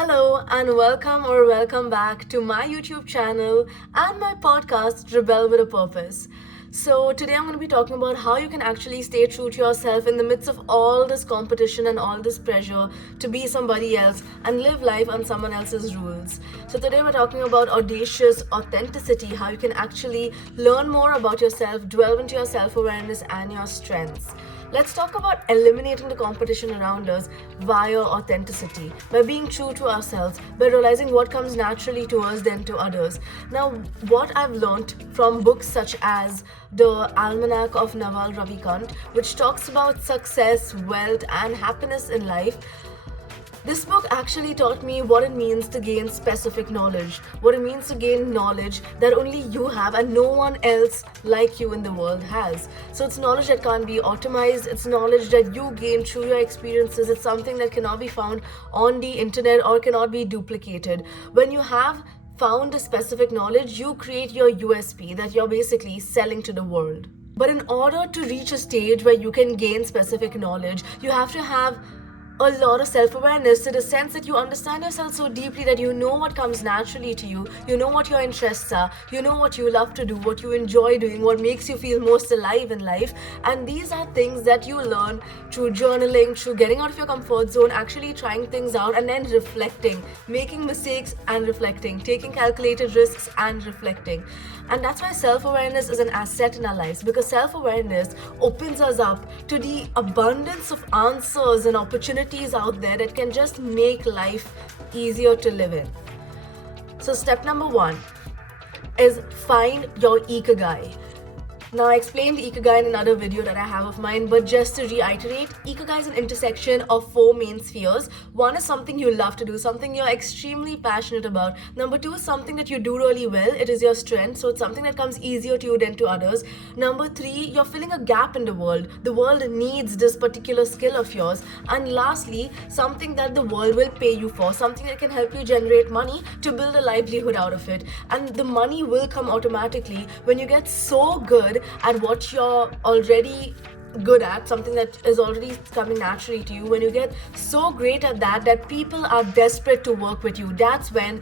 Hello and welcome back to my YouTube channel and my podcast Rebel with a Purpose. So today I'm going to be talking about how you can actually stay true to yourself in the midst of all this competition and all this pressure to be somebody else and live life on someone else's rules. So today we're talking about audacious authenticity, how you can actually learn more about yourself, delve into your self-awareness and your strengths. Let's talk about eliminating the competition around us via authenticity, by being true to ourselves, by realizing what comes naturally to us than to others. Now, what I've learned from books such as The Almanac of Naval Ravikant, which talks about success, wealth, and happiness in life, this book actually taught me what it means to gain specific knowledge, what it means to gain knowledge that only you have and no one else like you in the world has. So it's knowledge that can't be automized, it's knowledge that you gain through your experiences, it's something that cannot be found on the internet or cannot be duplicated. When you have found a specific knowledge, you create your USP that you're basically selling to the world. But in order to reach a stage where you can gain specific knowledge, you have to have a lot of self-awareness, to the sense that you understand yourself so deeply that you know what comes naturally to you, you know what your interests are, you know what you love to do, what you enjoy doing, what makes you feel most alive in life. And these are things that you learn through journaling, through getting out of your comfort zone, actually trying things out and then reflecting, making mistakes and reflecting, taking calculated risks and reflecting. And that's why self-awareness is an asset in our lives, because self-awareness opens us up to the abundance of answers and opportunities out there that can just make life easier to live in. So step number 1 is find your ikigai. Now, I explained Ikigai in another video that I have of mine, but just to reiterate, Ikigai is an intersection of 4 main spheres. 1 is something you love to do, something you're extremely passionate about. Number 2 is something that you do really well. It is your strength, so it's something that comes easier to you than to others. Number 3, you're filling a gap in the world. The world needs this particular skill of yours. And lastly, something that the world will pay you for, something that can help you generate money to build a livelihood out of it. And the money will come automatically when you get so good at what you're already good at, something that is already coming naturally to you. When you get so great at that people are desperate to work with you, that's when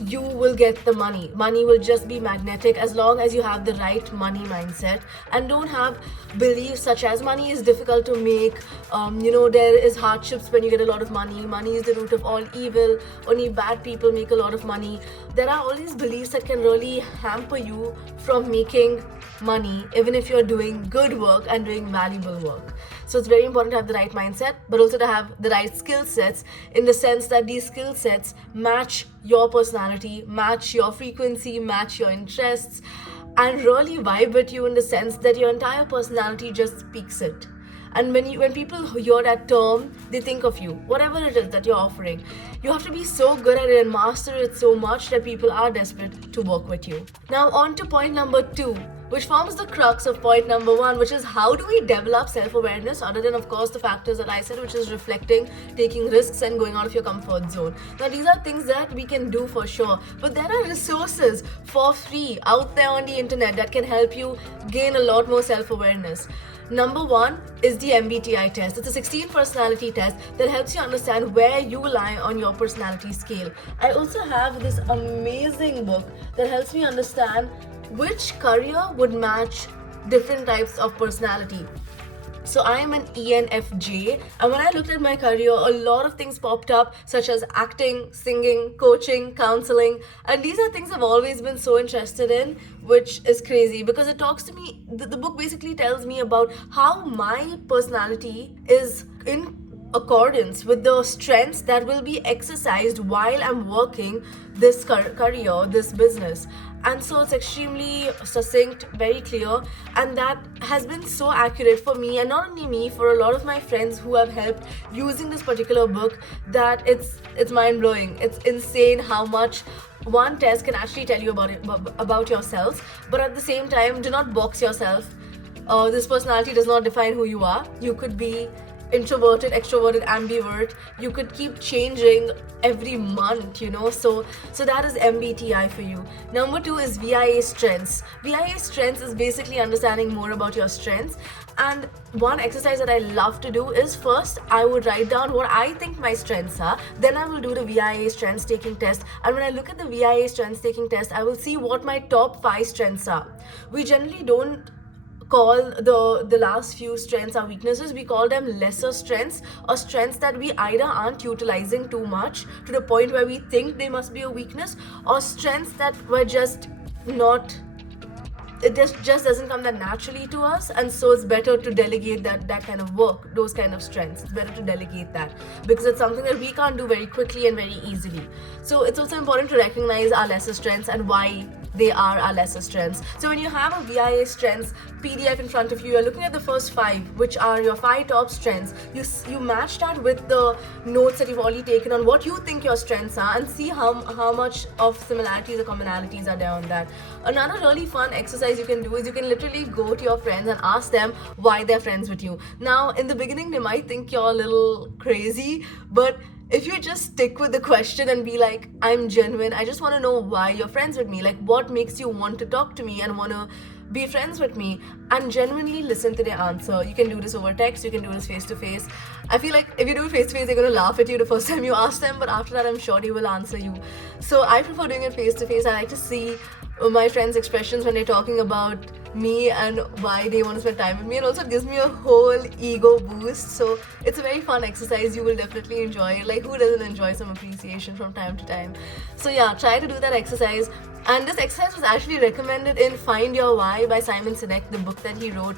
you will get the money. Money will just be magnetic as long as you have the right money mindset and don't have beliefs such as money is difficult to make, there is hardships when you get a lot of money, money is the root of all evil, only bad people make a lot of money. There are all these beliefs that can really hamper you from making money, even if you're doing good work and doing valuable work. So it's very important to have the right mindset, but also to have the right skill sets, in the sense that these skill sets match your personality, match your frequency, match your interests, and really vibe with you, in the sense that your entire personality just speaks it. And when people hear that term, they think of you, whatever it is that you're offering. You have to be so good at it and master it so much that people are desperate to work with you. Now on to point number 2, which forms the crux of point number 1, which is how do we develop self-awareness, other than of course the factors that I said, which is reflecting, taking risks and going out of your comfort zone. Now these are things that we can do for sure, but there are resources for free out there on the internet that can help you gain a lot more self-awareness. Number 1 is the MBTI test. It's a 16 personality test that helps you understand where you lie on your personality scale. I also have this amazing book that helps me understand which career would match different types of personality. So I am an ENFJ, and when I looked at my career, a lot of things popped up, such as acting, singing, coaching, counseling, and these are things I've always been so interested in, which is crazy because it talks to me, the book basically tells me about how my personality is in accordance with the strengths that will be exercised while I'm working this career, this business. And so it's extremely succinct, very clear, and that has been so accurate for me, and not only me, for a lot of my friends who have helped using this particular book, that it's mind-blowing. It's insane how much one test can actually tell you about yourself. But at the same time, do not box yourself. This personality does not define who you are. You could be introverted, extroverted, ambivert. You could keep changing every month, so that is MBTI for you. Number 2 is VIA strengths. VIA strengths is basically understanding more about your strengths And one exercise that I love to do is, first I would write down what I think my strengths are, then I will do the VIA strengths taking test, and when I look at the VIA strengths taking test, I will see what my top 5 strengths are. We generally don't call the last few strengths our weaknesses. We call them lesser strengths, or strengths that we either aren't utilizing too much to the point where we think they must be a weakness, or strengths that we're just not, it just doesn't come that naturally to us, and so it's better to delegate that kind of work, those kind of strengths. It's better to delegate that because it's something that we can't do very quickly and very easily. So it's also important to recognize our lesser strengths and why they are our lesser strengths. So when you have a VIA strengths PDF in front of you, you're looking at the first 5, which are your 5 top strengths. You match that with the notes that you've already taken on what you think your strengths are, and see how much of similarities or commonalities are there on that. Another really fun exercise you can do is you can literally go to your friends and ask them why they're friends with you. Now, in the beginning, they might think you're a little crazy, but if you just stick with the question and be like, I'm genuine, I just want to know why you're friends with me, like what makes you want to talk to me and want to be friends with me, and genuinely listen to their answer. You can do this over text, you can do this face to face. I feel like if you do it face to face, they're going to laugh at you the first time you ask them, but after that I'm sure they will answer you. So I prefer doing it face to face. I like to see my friends' expressions when they're talking about me and why they want to spend time with me, and also it gives me a whole ego boost. So it's a very fun exercise. You will definitely enjoy it. Like, who doesn't enjoy some appreciation from time to time? So yeah, try to do that exercise. And this exercise was actually recommended in Find Your Why by Simon Sinek, the book that he wrote.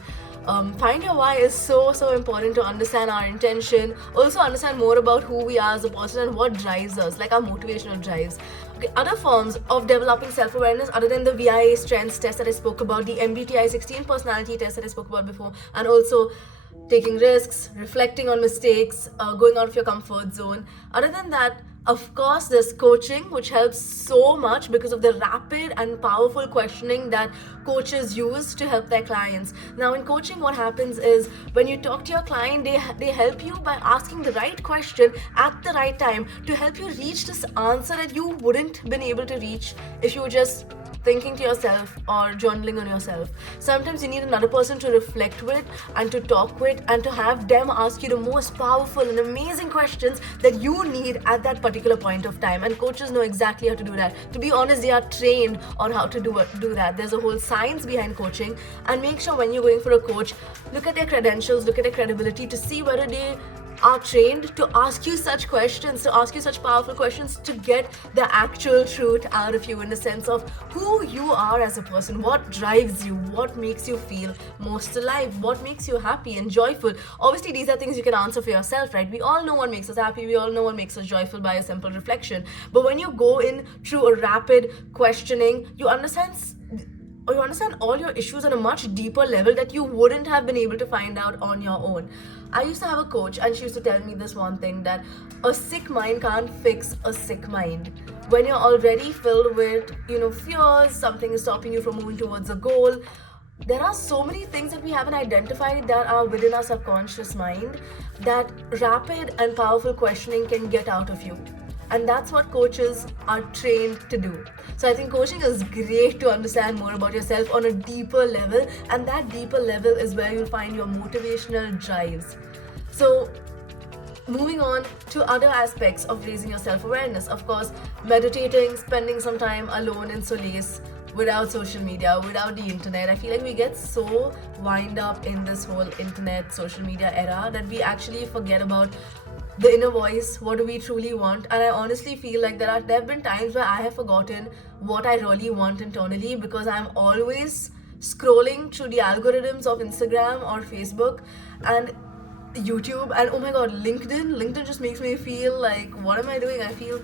Find your why is so important to understand our intention, also understand more about who we are as a person and what drives us, like our motivational drives. Okay, other forms of developing self-awareness other than the VIA strengths test that I spoke about, the MBTI 16 personality test that I spoke about before, and also taking risks, reflecting on mistakes, going out of your comfort zone. Other than that, of course, there's coaching, which helps so much because of the rapid and powerful questioning that coaches use to help their clients. Now, in coaching, what happens is when you talk to your client, they help you by asking the right question at the right time to help you reach this answer that you wouldn't been able to reach if you were just thinking to yourself or journaling on yourself. Sometimes you need another person to reflect with and to talk with and to have them ask you the most powerful and amazing questions that you need at that particular point of time. And coaches know exactly how to do that. To be honest, they are trained on how to do that. There's a whole science behind coaching. And make sure when you're going for a coach, look at their credentials, look at their credibility to see whether they are trained to ask you such questions, to ask you such powerful questions, to get the actual truth out of you in the sense of who you are as a person, what drives you, what makes you feel most alive, what makes you happy and joyful. Obviously, these are things you can answer for yourself, right? We all know what makes us happy, we all know what makes us joyful by a simple reflection. But when you go in through a rapid questioning, you understand all your issues on a much deeper level that you wouldn't have been able to find out on your own. I used to have a coach and she used to tell me this one thing, that a sick mind can't fix a sick mind. When you're already filled with, fears, something is stopping you from moving towards a goal, there are so many things that we haven't identified that are within our subconscious mind that rapid and powerful questioning can get out of you. And that's what coaches are trained to do. So I think coaching is great to understand more about yourself on a deeper level, and that deeper level is where you'll find your motivational drives. So moving on to other aspects of raising your self-awareness, of course, meditating, spending some time alone in solace, without social media, without the internet. I feel like we get so wind up in this whole internet, social media era that we actually forget about the inner voice. What do we truly want? And I honestly feel like there have been times where I have forgotten what I really want internally because I'm always scrolling through the algorithms of Instagram or Facebook and YouTube, and oh my god, LinkedIn just makes me feel like, what am I doing? I feel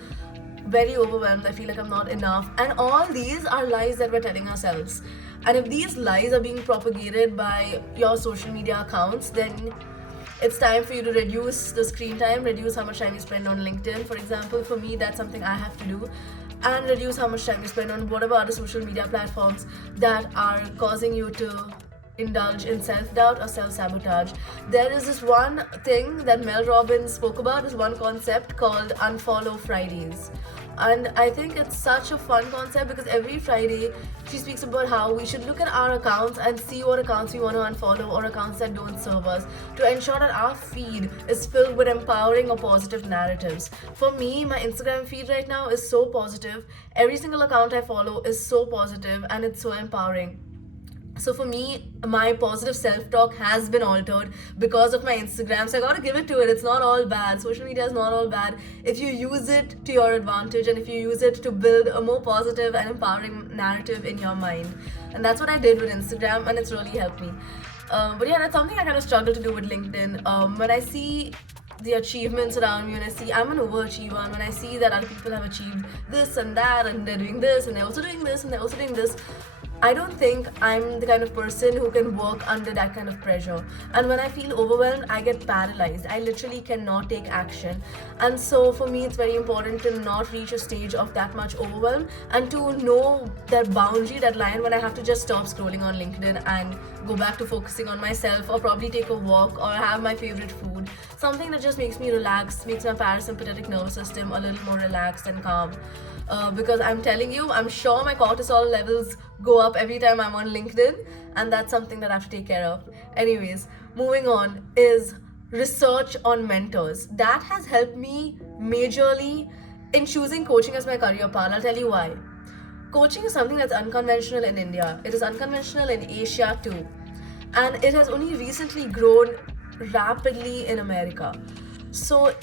very overwhelmed. I feel like I'm not enough. And all these are lies that we're telling ourselves. And if these lies are being propagated by your social media accounts, then it's time for you to reduce the screen time, reduce how much time you spend on LinkedIn. For example, for me, that's something I have to do. And reduce how much time you spend on whatever other social media platforms that are causing you to indulge in self-doubt or self-sabotage. There is this one thing that Mel Robbins spoke about, this one concept called unfollow Fridays. And I think it's such a fun concept because every Friday she speaks about how we should look at our accounts and see what accounts we want to unfollow or accounts that don't serve us, to ensure that our feed is filled with empowering or positive narratives. For me, my Instagram feed right now is so positive. Every single account I follow is so positive and it's so empowering. So for me, my positive self-talk has been altered because of my Instagram. So I gotta give it to it. It's not all bad. Social media is not all bad if you use it to your advantage and if you use it to build a more positive and empowering narrative in your mind. And that's what I did with Instagram, and it's really helped me. But yeah, that's something I kind of struggle to do with LinkedIn. When I see the achievements around me, when I see I'm an overachiever, and when I see that other people have achieved this and that, and they're doing this, and they're also doing this, and they're also doing this, I don't think I'm the kind of person who can work under that kind of pressure. And when I feel overwhelmed, I get paralyzed. I literally cannot take action. And so for me, it's very important to not reach a stage of that much overwhelm and to know that boundary, that line when I have to just stop scrolling on LinkedIn and go back to focusing on myself, or probably take a walk or have my favorite food. Something that just makes me relax, makes my parasympathetic nervous system a little more relaxed and calm. Because I'm telling you, I'm sure my cortisol levels go up every time I'm on LinkedIn, and that's something that I have to take care of. Anyways, moving on is research on mentors. That has helped me majorly in choosing coaching as my career path. I'll tell you why. Coaching is something that's unconventional in India. It is unconventional in Asia too. And it has only recently grown rapidly in America. So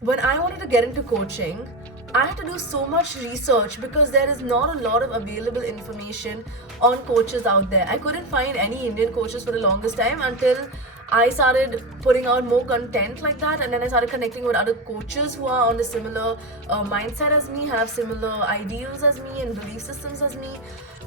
when I wanted to get into coaching, I had to do so much research because there is not a lot of available information on coaches out there. I couldn't find any Indian coaches for the longest time until I started putting out more content like that, and then I started connecting with other coaches who are on a similar mindset as me, have similar ideals as me and belief systems as me.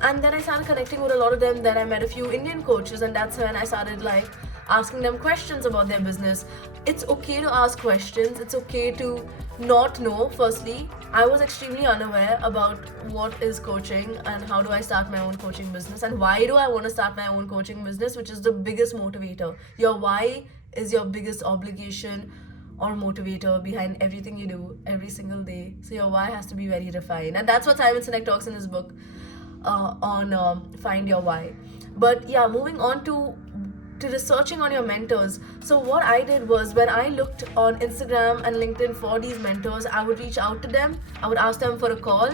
And then I started connecting with a lot of them. Then I met a few Indian coaches, and that's when I started like asking them questions about their business. It's okay to ask questions. It's okay to not know. Firstly, I was extremely unaware about what is coaching and how do I start my own coaching business and why do I want to start my own coaching business, which is the biggest motivator. Your why is your biggest obligation or motivator behind everything you do every single day. So your why has to be very refined, and that's what Simon Sinek talks in his book on Find Your Why. But yeah, moving on to researching on your mentors. So what I did was, when I looked on Instagram and LinkedIn for these mentors, I would reach out to them. I would ask them for a call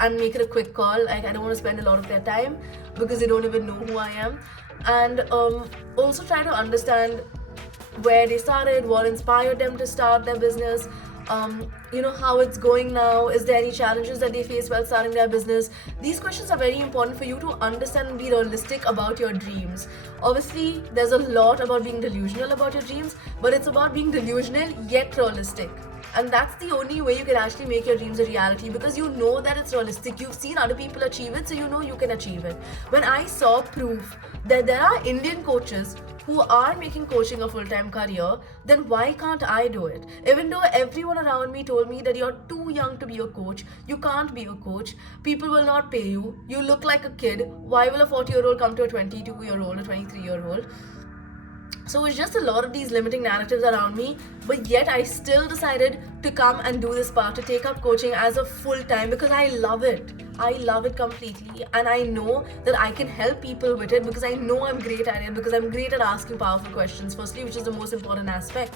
and make it a quick call. Like, I don't want to spend a lot of their time because they don't even know who I am. And also try to understand where they started, what inspired them to start their business, how it's going now. Is there any challenges that they face while starting their business? These questions are very important for you to understand and be realistic about your dreams. Obviously, there's a lot about being delusional about your dreams, but it's about being delusional yet realistic. And that's the only way you can actually make your dreams a reality, because you know that it's realistic. You've seen other people achieve it, so you know you can achieve it. When I saw proof that there are Indian coaches who are making coaching a full-time career, then why can't I do it? Even though everyone around me told me that you're too young to be a coach, you can't be a coach, people will not pay you, you look like a kid, why will a 40-year-old come to a 22-year-old or 23-year-old? So it's just a lot of these limiting narratives around me, but yet I still decided to come and do this part, to take up coaching as a full-time, because I love it. I love it completely, and I know that I can help people with it because I know I'm great at it, because I'm great at asking powerful questions, firstly, which is the most important aspect.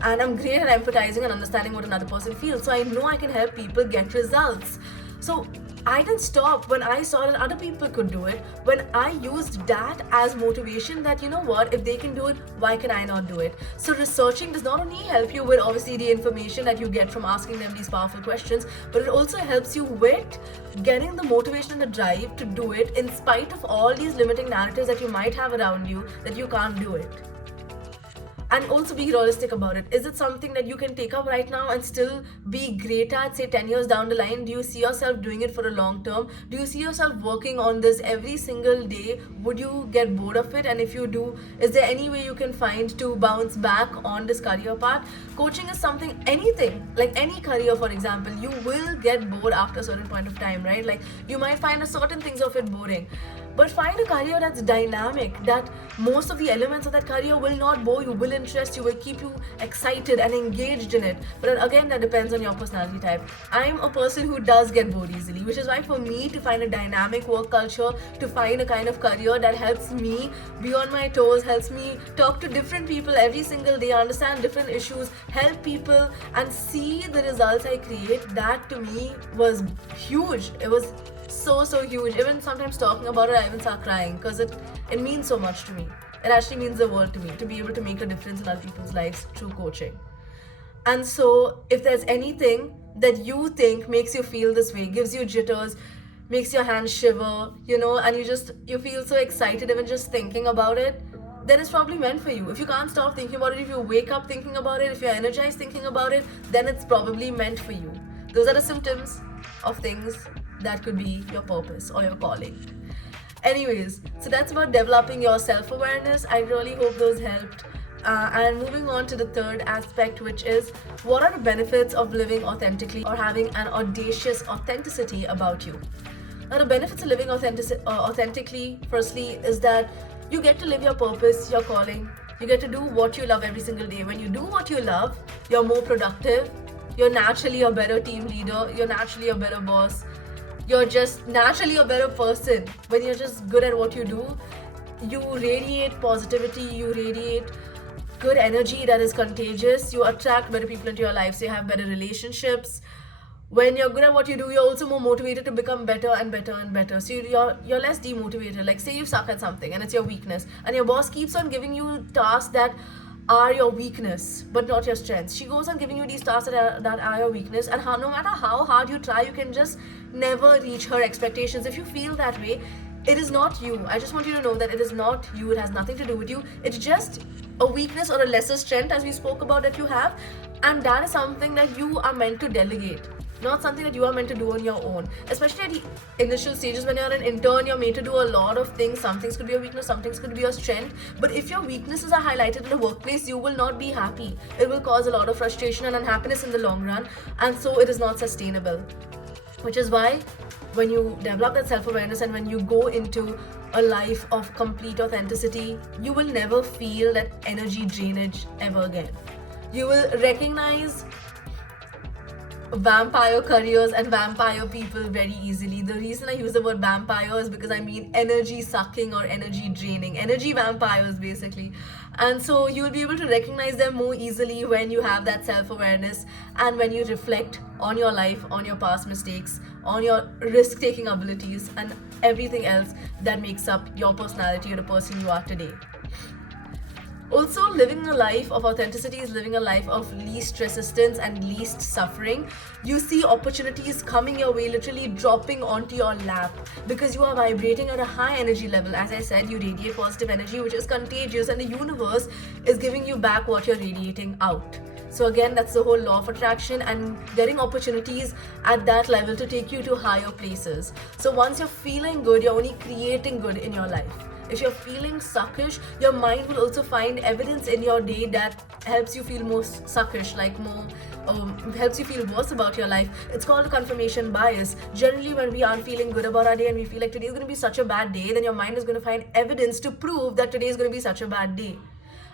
And I'm great at empathizing and understanding what another person feels. So I know I can help people get results. So I didn't stop when I saw that other people could do it, when I used that as motivation, that you know what, if they can do it, why can I not do it? So researching does not only help you with obviously the information that you get from asking them these powerful questions, but it also helps you with getting the motivation and the drive to do it in spite of all these limiting narratives that you might have around you that you can't do it. And also be realistic about it. Is it something that you can take up right now and still be great at, say 10 years down the line? Do you see yourself doing it for a long term? Do you see yourself working on this every single day? Would you get bored of it? And if you do, is there any way you can find to bounce back on this career path? Coaching is something, anything, like any career, for example, you will get bored after a certain point of time, right? Like you might find a certain things of it boring, but find a career that's dynamic, that most of the elements of that career will not bore you, will interest you, will keep you excited and engaged in it. But again, that depends on your personality type. I'm a person who does get bored easily, which is why for me to find a dynamic work culture, to find a kind of career that helps me be on my toes, helps me talk to different people every single day, understand different issues, help people and see the results I create, that to me was huge. It was so huge. Even sometimes talking about it, I even start crying because it means so much to me. It actually means the world to me to be able to make a difference in other people's lives through coaching. And so if there's anything that you think makes you feel this way, gives you jitters, makes your hands shiver, and you feel so excited even just thinking about it, then it's probably meant for you. If you can't stop thinking about it, if you wake up thinking about it, if you're energized thinking about it, then it's probably meant for you. Those are the symptoms of things that could be your purpose or your calling. Anyways, so that's about developing your self-awareness. I really hope those helped. And moving on to the third aspect, which is what are the benefits of living authentically or having an audacious authenticity about you. Now, the benefits of living authentically, firstly, is that you get to live your purpose, your calling. You get to do what you love every single day. When you do what you love, you're more productive. You're naturally a better team leader. You're naturally a better boss. You're just naturally a better person. When you're just good at what you do, you radiate positivity, you radiate good energy that is contagious. You attract better people into your life, so you have better relationships. When you're good at what you do, you're also more motivated to become better and better and better. So you're less demotivated. Like say you suck at something and it's your weakness, and your boss keeps on giving you tasks that are your weakness but not your strengths. She goes on giving you these tasks that are your weakness, and no matter how hard you try, you can just never reach her expectations. If you feel that way, it is not you. I just want you to know that it is not you. It has nothing to do with you. It's just a weakness or a lesser strength, as we spoke about, that you have, and that is something that you are meant to delegate, not something that you are meant to do on your own. Especially at the initial stages, when you're an intern, you're made to do a lot of things. Some things could be your weakness, some things could be your strength. But if your weaknesses are highlighted in the workplace, you will not be happy. It will cause a lot of frustration and unhappiness in the long run, and so it is not sustainable. Which is why when you develop that self-awareness and when you go into a life of complete authenticity, you will never feel that energy drainage ever again. You will recognize vampire careers and vampire people very easily. The reason I use the word vampire is because I mean energy sucking or energy draining, energy vampires basically. And so you'll be able to recognize them more easily when you have that self-awareness and when you reflect on your life, on your past mistakes, on your risk-taking abilities and everything else that makes up your personality or the person you are today. Also, living a life of authenticity is living a life of least resistance and least suffering. You see opportunities coming your way, literally dropping onto your lap because you are vibrating at a high energy level. As I said, you radiate positive energy, which is contagious, and the universe is giving you back what you're radiating out. So again, that's the whole law of attraction and getting opportunities at that level to take you to higher places. So once you're feeling good, you're only creating good in your life. If you're feeling suckish, your mind will also find evidence in your day that helps you feel more suckish, like more helps you feel worse about your life. It's called a confirmation bias. Generally, when we aren't feeling good about our day and we feel like today is going to be such a bad day, then your mind is going to find evidence to prove that today is going to be such a bad day.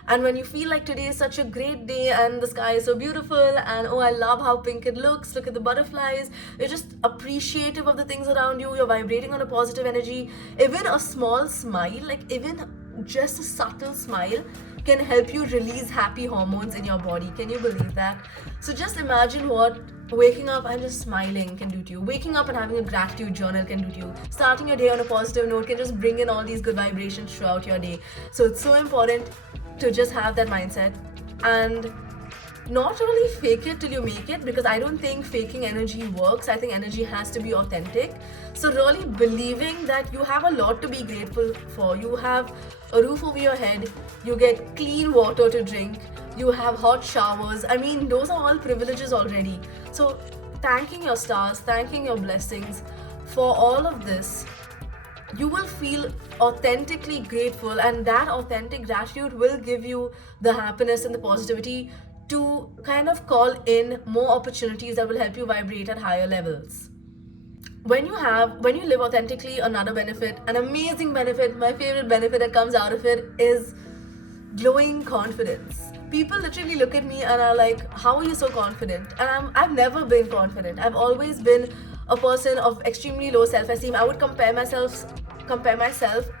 And when you feel like today is such a great day and the sky is so beautiful and oh, I love how pink it looks, look at the butterflies, you're just appreciative of the things around you, you're vibrating on a positive energy. Even a small smile, like even just a subtle smile, can help you release happy hormones in your body. Can you believe that? So just imagine what waking up and just smiling can do to you. Waking up and having a gratitude journal can do to you. Starting your day on a positive note can just bring in all these good vibrations throughout your day. So it's so important to just have that mindset. And not really fake it till you make it, because I don't think faking energy works. I think energy has to be authentic. So really believing that you have a lot to be grateful for. You have a roof over your head, you get clean water to drink, you have hot showers. I mean, those are all privileges already. So thanking your stars, thanking your blessings for all of this, you will feel authentically grateful, and that authentic gratitude will give you the happiness and the positivity to kind of call in more opportunities that will help you vibrate at higher levels. When you live authentically, another benefit, an amazing benefit, my favorite benefit that comes out of it is glowing confidence. People literally look at me and are like, how are you so confident? And I've never been confident. I've always been a person of extremely low self-esteem. I would compare myself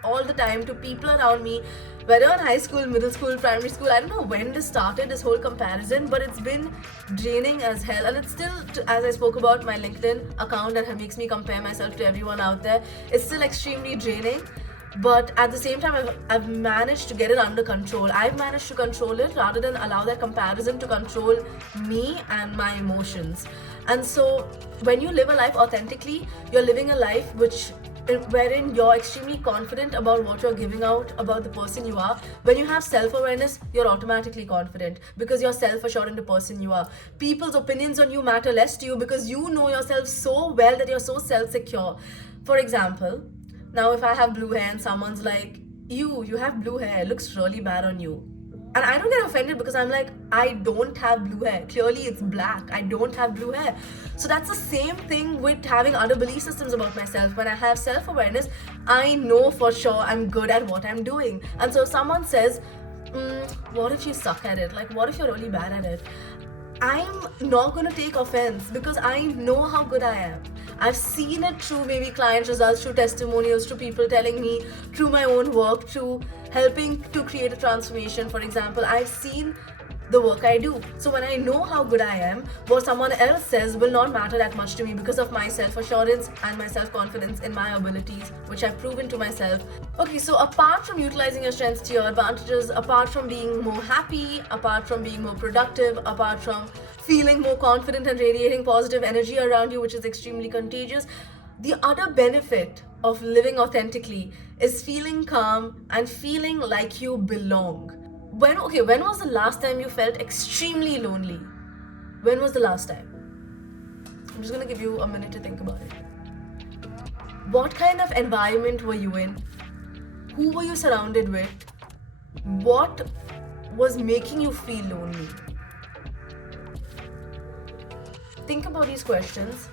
all the time to people around me, whether in high school, middle school, primary school. I don't know when this started, this whole comparison, but it's been draining as hell. And it's still, as I spoke about my LinkedIn account that makes me compare myself to everyone out there, it's still extremely draining. But at the same time, I've managed to get it under control. I've managed to control it rather than allow that comparison to control me and my emotions. And so when you live a life authentically, you're living a life wherein you're extremely confident about what you're giving out, about the person you are. When you have self-awareness, you're automatically confident because you're self-assured in the person you are. People's opinions on you matter less to you because you know yourself so well that you're so self-secure. For example, now if I have blue hair and someone's like, you have blue hair, it looks really bad on you. And I don't get offended because I'm like, I don't have blue hair. Clearly it's black. I don't have blue hair. So that's the same thing with having other belief systems about myself. When I have self-awareness, I know for sure I'm good at what I'm doing. And so if someone says, what if you suck at it? Like, what if you're really bad at it? I'm not going to take offense because I know how good I am. I've seen it through maybe client results, through testimonials, through people telling me, through my own work, through helping to create a transformation. For example, I've seen the work I do. So when I know how good I am, what someone else says will not matter that much to me because of my self-assurance and my self-confidence in my abilities, which I've proven to myself. Okay, so apart from utilizing your strengths to your advantages, apart from being more happy, apart from being more productive, apart from feeling more confident and radiating positive energy around you, which is extremely contagious, the other benefit of living authentically is feeling calm and feeling like you belong. When was the last time you felt extremely lonely? When was the last time? I'm just gonna give you a minute to think about it. What kind of environment were you in? Who were you surrounded with? What was making you feel lonely? Think about these questions.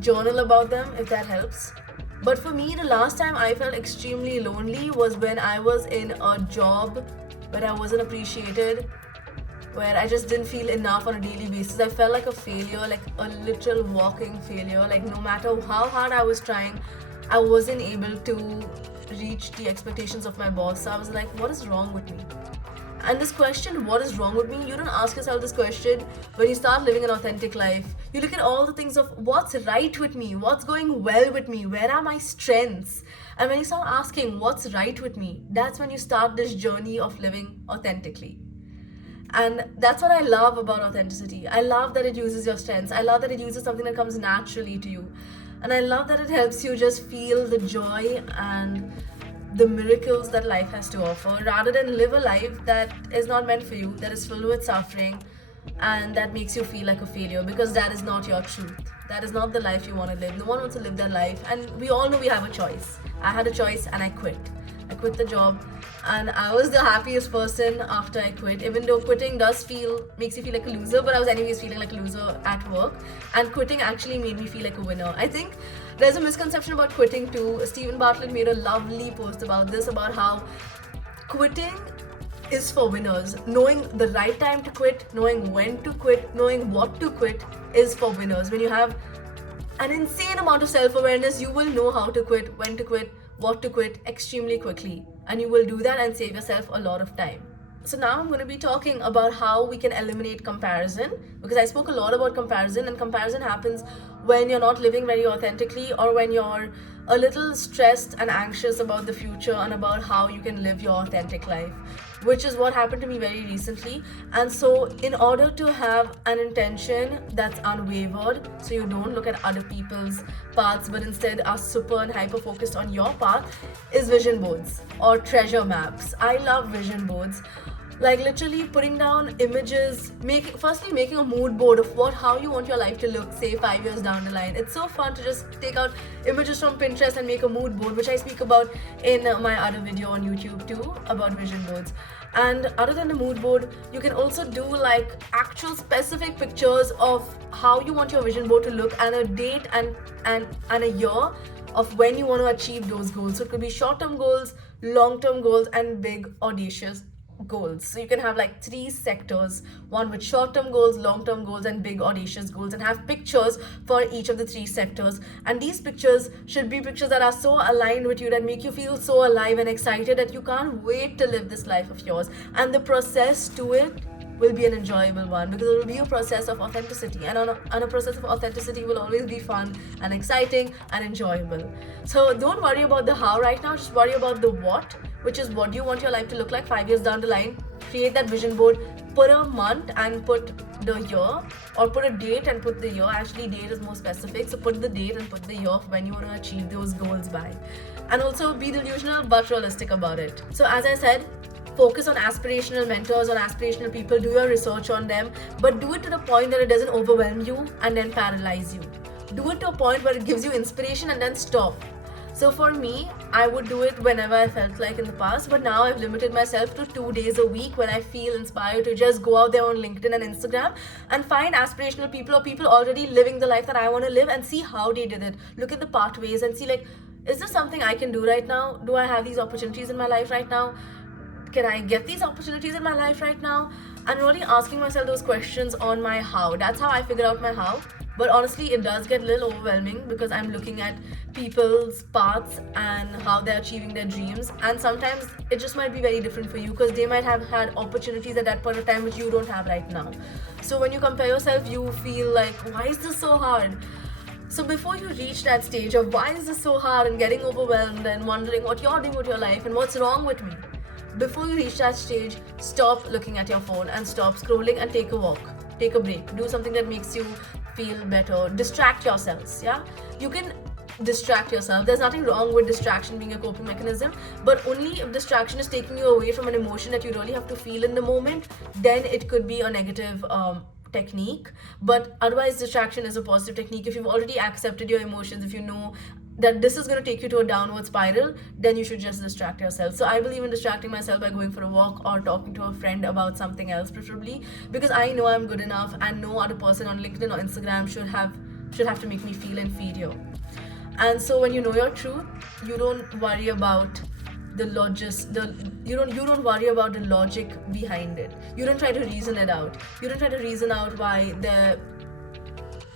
Journal about them if that helps. But for me, the last time I felt extremely lonely was when I was in a job where I wasn't appreciated, where I just didn't feel enough on a daily basis. I felt like a failure, like a literal walking failure. Like no matter how hard I was trying, I wasn't able to reach the expectations of my boss. So I was like, what is wrong with me? And this question, what is wrong with me? You don't ask yourself this question when you start living an authentic life. You look at all the things of what's right with me, what's going well with me, where are my strengths? And when you start asking what's right with me, that's when you start this journey of living authentically. And that's what I love about authenticity. I love that it uses your strengths. I love that it uses something that comes naturally to you. And I love that it helps you just feel the joy and the miracles that life has to offer, rather than live a life that is not meant for you, that is filled with suffering and that makes you feel like a failure, because that is not your truth. That is not the life you want to live. No one wants to live their life, and we all know we have a choice. I had a choice and I quit the job, and I was the happiest person after I quit, even though quitting makes you feel like a loser, but I was anyways feeling like a loser at work, and quitting actually made me feel like a winner. I think there's a misconception about quitting too. Stephen Bartlett made a lovely post about this, about how quitting is for winners. Knowing the right time to quit, knowing when to quit, knowing what to quit is for winners. When you have an insane amount of self-awareness, you will know how to quit, when to quit, what to quit extremely quickly, and you will do that and save yourself a lot of time. So now I'm going to be talking about how we can eliminate comparison, because I spoke a lot about comparison, and comparison happens when you're not living very authentically, or when you're a little stressed and anxious about the future and about how you can live your authentic life. which is what happened to me very recently. And so in order to have an intention that's unwavered, so you don't look at other people's paths but instead are super and hyper focused on your path, is vision boards or treasure maps. I love vision boards. Like literally putting down images, making a mood board of how you want your life to look, say 5 years down the line. It's so fun to just take out images from Pinterest and make a mood board, which I speak about in my other video on YouTube too, about vision boards. And other than the mood board, you can also do like actual specific pictures of how you want your vision board to look, and a date and a year of when you want to achieve those goals. So it could be short-term goals, long-term goals, and big audacious goals. So you can have like 3 sectors, one with short-term goals, long-term goals, and big audacious goals, and have pictures for each of the 3 sectors. And these pictures should be pictures that are so aligned with you, that make you feel so alive and excited that you can't wait to live this life of yours. And the process to it will be an enjoyable one, because it will be a process of authenticity, and a process of authenticity will always be fun and exciting and enjoyable. So don't worry about the how right now, just worry about the what, which is what do you want your life to look like 5 years down the line. Create that vision board, put a month and put the year, or put a date and put the year. Actually, date is more specific, so put the date and put the year of when you want to achieve those goals by. And also be delusional but realistic about it. So as I said, focus on aspirational mentors, on aspirational people, do your research on them, but do it to the point that it doesn't overwhelm you and then paralyze you. Do it to a point where it gives you inspiration and then stop. So for me, I would do it whenever I felt like in the past, but now I've limited myself to 2 days a week when I feel inspired to just go out there on LinkedIn and Instagram and find aspirational people, or people already living the life that I want to live, and see how they did it. Look at the pathways and see, like, is this something I can do right now? Do I have these opportunities in my life right now? Can I get these opportunities in my life right now? And really asking myself those questions on my how. That's how I figure out my how. But honestly, it does get a little overwhelming, because I'm looking at people's paths and how they're achieving their dreams. And sometimes it just might be very different for you, because they might have had opportunities at that point of time which you don't have right now. So when you compare yourself, you feel like, why is this so hard? So before you reach that stage of why is this so hard and getting overwhelmed and wondering what you're doing with your life and what's wrong with me, before you reach that stage, stop looking at your phone and stop scrolling and take a walk, take a break, do something that makes you feel better. Distract yourselves. Yeah, you can distract yourself. There's nothing wrong with distraction being a coping mechanism, but only if distraction is taking you away from an emotion that you really have to feel in the moment, then it could be a negative technique. But otherwise, distraction is a positive technique. If you've already accepted your emotions, if you know that this is going to take you to a downward spiral, then you should just distract yourself. So I believe in distracting myself by going for a walk or talking to a friend about something else, preferably, because I know I'm good enough, and no other person on LinkedIn or Instagram should have to make me feel inferior. And so when you know your truth, you don't worry about the you don't worry about the logic behind it. You don't try to reason it out. You don't try to reason out why they're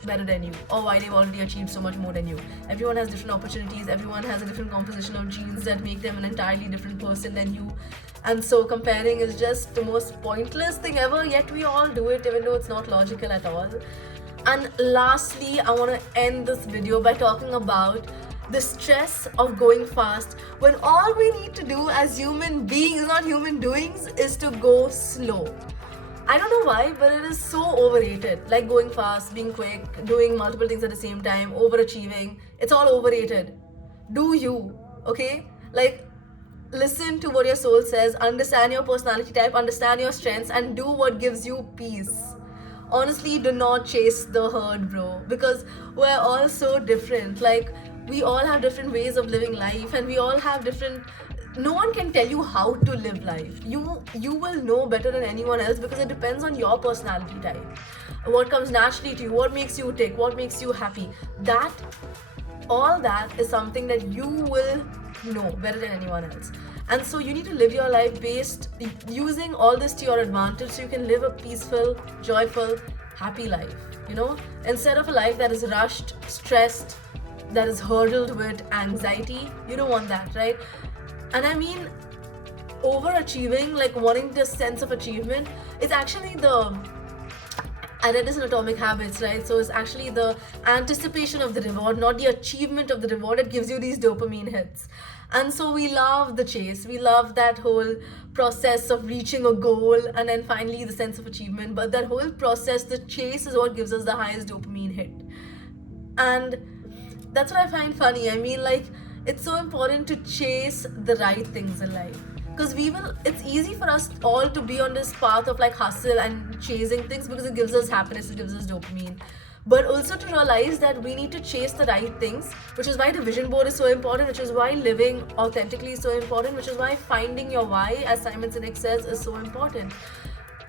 better than you, or why they've already achieved so much more than you. Everyone has different opportunities, everyone has a different composition of genes that make them an entirely different person than you. And so comparing is just the most pointless thing ever, yet we all do it, even though it's not logical at all. And lastly, I want to end this video by talking about the stress of going fast, when all we need to do as human beings, not human doings, is to go slow. I don't know why, but it is so overrated. Like going fast, being quick, doing multiple things at the same time, overachieving. It's all overrated. Do you, okay? Like, listen to what your soul says, understand your personality type, understand your strengths, and do what gives you peace. Honestly, do not chase the herd, bro, because we're all so different. Like, we all have different ways of living life, and we all have different... No one can tell you how to live life. You will know better than anyone else, because it depends on your personality type. What comes naturally to you, what makes you tick, what makes you happy. All that is something that you will know better than anyone else. And so you need to live your life using all this to your advantage, so you can live a peaceful, joyful, happy life, instead of a life that is rushed, stressed, that is hurdled with anxiety. You don't want that, right? And I mean, overachieving, like wanting this sense of achievement, is actually I read this in Atomic Habits, right? So it's actually the anticipation of the reward, not the achievement of the reward, that gives you these dopamine hits. And so we love the chase. We love that whole process of reaching a goal and then finally the sense of achievement. But that whole process, the chase, is what gives us the highest dopamine hit. And that's what I find funny. I mean, like, it's so important to chase the right things in life, because it's easy for us all to be on this path of like hustle and chasing things because it gives us happiness, it gives us dopamine. But also to realize that we need to chase the right things, which is why the vision board is so important, which is why living authentically is so important, which is why finding your why, as Simon Sinek says, is so important.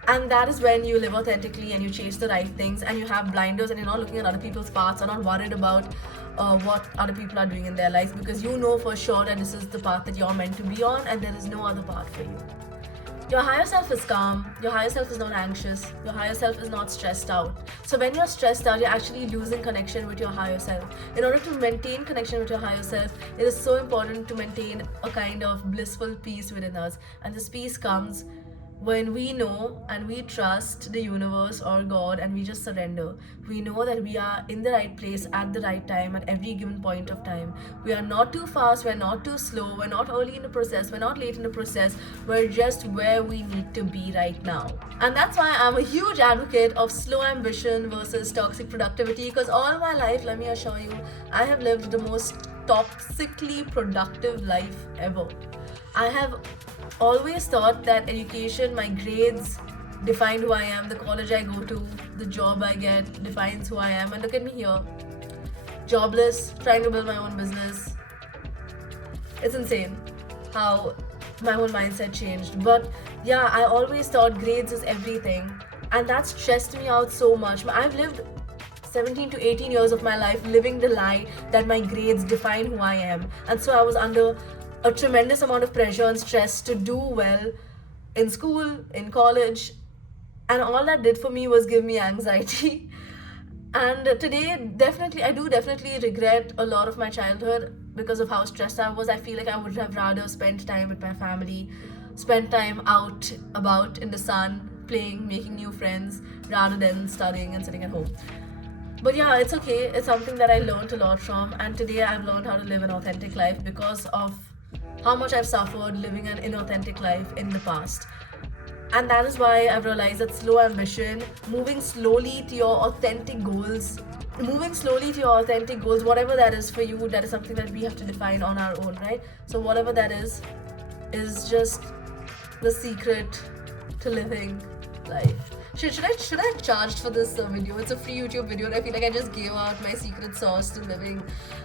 And that is when you live authentically and you chase the right things and you have blinders and you're not looking at other people's paths, are not worried about what other people are doing in their lives, because you know for sure that this is the path that you're meant to be on and there is no other path for you. Your higher self is calm, your higher self is not anxious, your higher self is not stressed out. So when you're stressed out, you're actually losing connection with your higher self. In order to maintain connection with your higher self, it is so important to maintain a kind of blissful peace within us. And this peace comes when we know and we trust the universe or God and we just surrender. We know that we are in the right place at the right time at every given point of time. We are not too fast, we're not too slow, we're not early in the process, we're not late in the process, we're just where we need to be right now. And that's why I'm a huge advocate of slow ambition versus toxic productivity, because all my life, let me assure you, I have lived the most toxically productive life ever. I have always thought that education, my grades, defined who I am. The college I go to, the job I get defines who I am. And look at me here, jobless, trying to build my own business. It's insane how my whole mindset changed. But yeah, I always thought grades is everything, and that stressed me out so much. I've lived 17 to 18 years of my life living the lie that my grades define who I am. And so I was under a tremendous amount of pressure and stress to do well in school, in college, and all that did for me was give me anxiety. And today, I do definitely regret a lot of my childhood because of how stressed I was. I feel like I would have rather spent time with my family, spent time out about in the sun, playing, making new friends, rather than studying and sitting at home. But yeah, it's okay. It's something that I learned a lot from, and today I've learned how to live an authentic life because of how much I've suffered living an inauthentic life in the past. And that is why I've realized that slow ambition, moving slowly to your authentic goals, whatever that is for you, that is something that we have to define on our own, right? So whatever that is just the secret to living life. Should I have charged for this video? It's a free YouTube video and I feel like I just gave out my secret sauce to living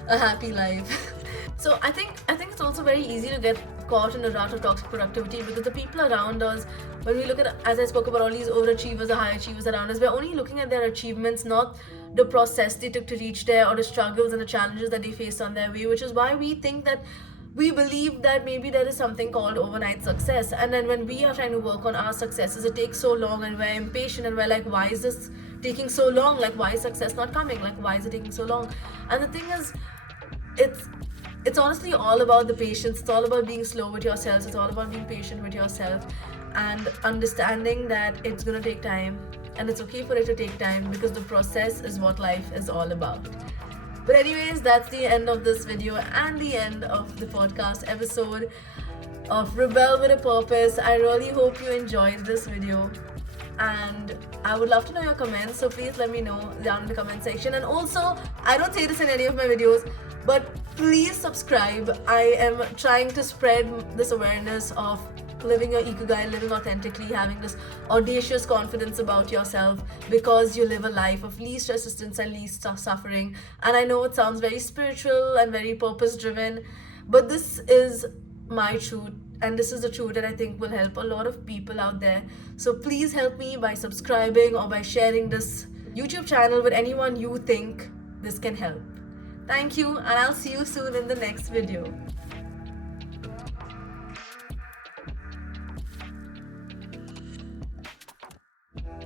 a happy life. So I think it's also very easy to get caught in a rut of toxic productivity because the people around us, when we look at, as I spoke about, all these overachievers or high achievers around us, we're only looking at their achievements, not the process they took to reach there or the struggles and the challenges that they faced on their way, which is why we believe that maybe there is something called overnight success. And then when we are trying to work on our successes, it takes so long and we're impatient and we're like, why is this taking so long? Like, why is success not coming? Like, why is it taking so long? And the thing is, it's honestly all about the patience. It's all about being slow with yourself. It's all about being patient with yourself and understanding that it's going to take time, and it's okay for it to take time because the process is what life is all about. But anyways, that's the end of this video and the end of the podcast episode of Rebel with a Purpose. I really hope you enjoyed this video and I would love to know your comments, so please let me know down in the comment section. And also, I don't say this in any of my videos, but please subscribe. I am trying to spread this awareness of living your ikigai, living authentically, having this audacious confidence about yourself because you live a life of least resistance and least suffering. And I know it sounds very spiritual and very purpose driven, but this is my truth, and this is the truth that I think will help a lot of people out there. So please help me by subscribing or by sharing this YouTube channel with anyone you think this can help. Thank you, and I'll see you soon in the next video.